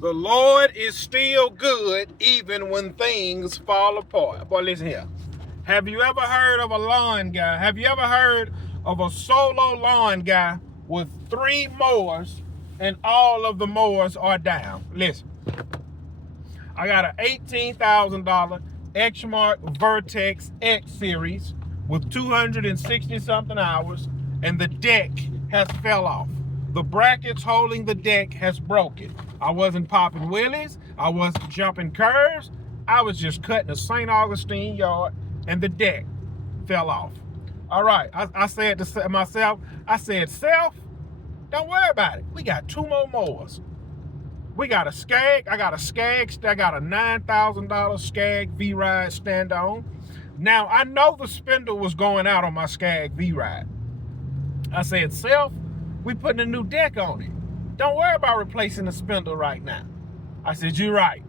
The Lord is still good even when things fall apart. Boy, listen here. Have you ever heard of a lawn guy? Have you ever heard of a solo lawn guy with 3 mowers and all of the mowers are down? Listen, I got an $18,000 Exmark Vertex X Series with 260 something hours, and the deck has fell off. The brackets holding the deck has broken. I wasn't popping wheelies. I wasn't jumping curves. I was just cutting a St. Augustine yard, and the deck fell off. All right, I said to myself, self, don't worry about it. We got 2 more mowers. We got a Skag. I got a $9,000 Skag V-Ride stand-on. Now, I know the spindle was going out on my Skag V-Ride. I said, self, we putting a new deck on it. Don't worry about replacing the spindle right now. I said, you're right.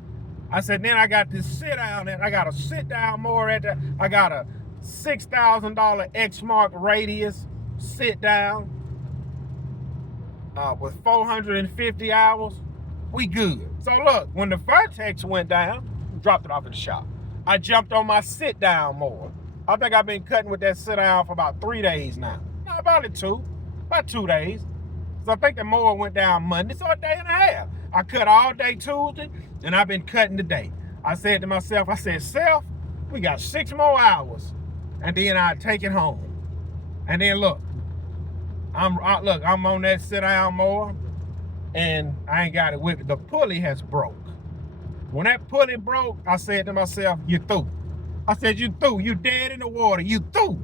I said, then I got this sit-down, and I got a sit-down mower at that. I got a $6,000 Exmark Radius sit-down with 450 hours. We good. So look, when the Vertex went down, dropped it off at the shop. I jumped on my sit-down mower. I think I've been cutting with that sit-down for about 3 days now. No, about 2 days. So I think the mower went down Monday, so a day and a half. I cut all day Tuesday, and I've been cutting today. I said to myself, self, we got 6 more hours, and then I take it home. And then look, I'm on that sit-down mower, and I ain't got it with it. The pulley has broke. When that pulley broke, I said to myself, you through. I said, you through. You dead in the water. You through.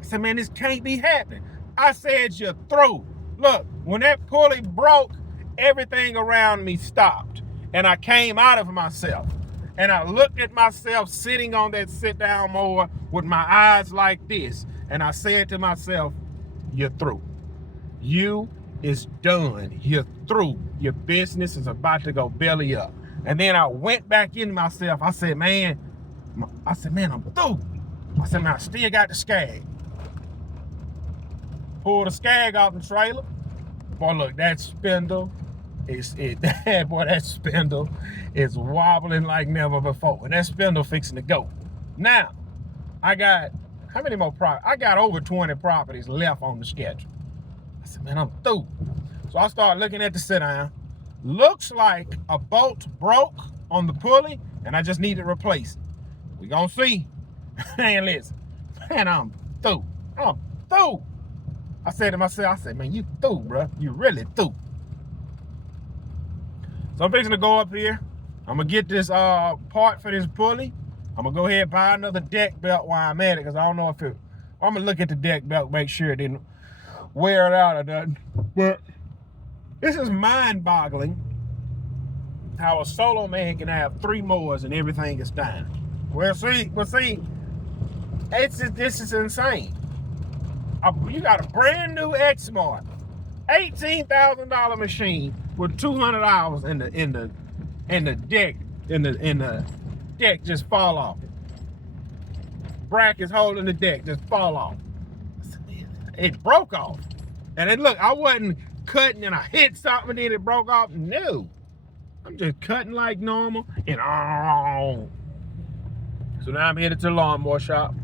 I said, man, this can't be happening. I said, you're through. Look, when that pulley broke, everything around me stopped. And I came out of myself. And I looked at myself sitting on that sit-down mower with my eyes like this. And I said to myself, you're through. You is done. You're through. Your business is about to go belly up. And then I went back in myself. I said, man, I'm through. I said, man, I still got the Skag. Pulled the Skag off the trailer. Boy, look, that spindle that spindle is wobbling like never before. And that spindle fixing to go. Now, I got, how many more properties? I got over 20 properties left on the schedule. I said, man, I'm through. So I started looking at the sit-down. Looks like a bolt broke on the pulley, and I just need to replace it. We gonna see. Man, listen. Man, I'm through. I'm through. I said to myself, man, you through, bro. You really through. So I'm fixing to go up here. I'm gonna get this part for this pulley. I'm gonna go ahead and buy another deck belt while I'm at it, because I don't know if it, I'm gonna look at the deck belt, make sure it didn't wear it out or nothing. But this is mind-boggling how a solo man can have 3 mowers and everything is down. Well, see, this is insane. You got a brand new Exmark, $18,000 machine with 200 hours in the deck just fall off. Brackets holding the deck just fall off. It broke off. And then look, I wasn't cutting and I hit something and then it broke off. No. I'm just cutting like normal and so now I'm headed to the lawnmower shop.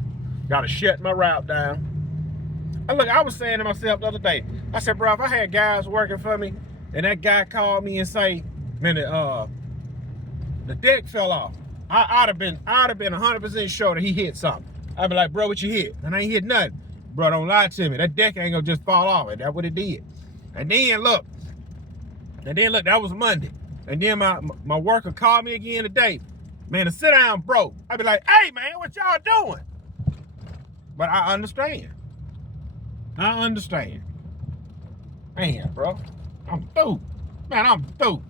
Gotta shut my route down. And look, I was saying to myself the other day, I said, bro, if I had guys working for me and that guy called me and say, man, the deck fell off, I'd have been 100% sure that he hit something. I'd be like, bro, what you hit? And I ain't hit nothing. Bro, don't lie to me. That deck ain't gonna just fall off. And that's what it did. And then look, that was Monday. And then my worker called me again today. Man, the sit-down broke. I'd be like, hey, man, what y'all doing? But I understand. Man, bro. I'm through. Man, I'm through.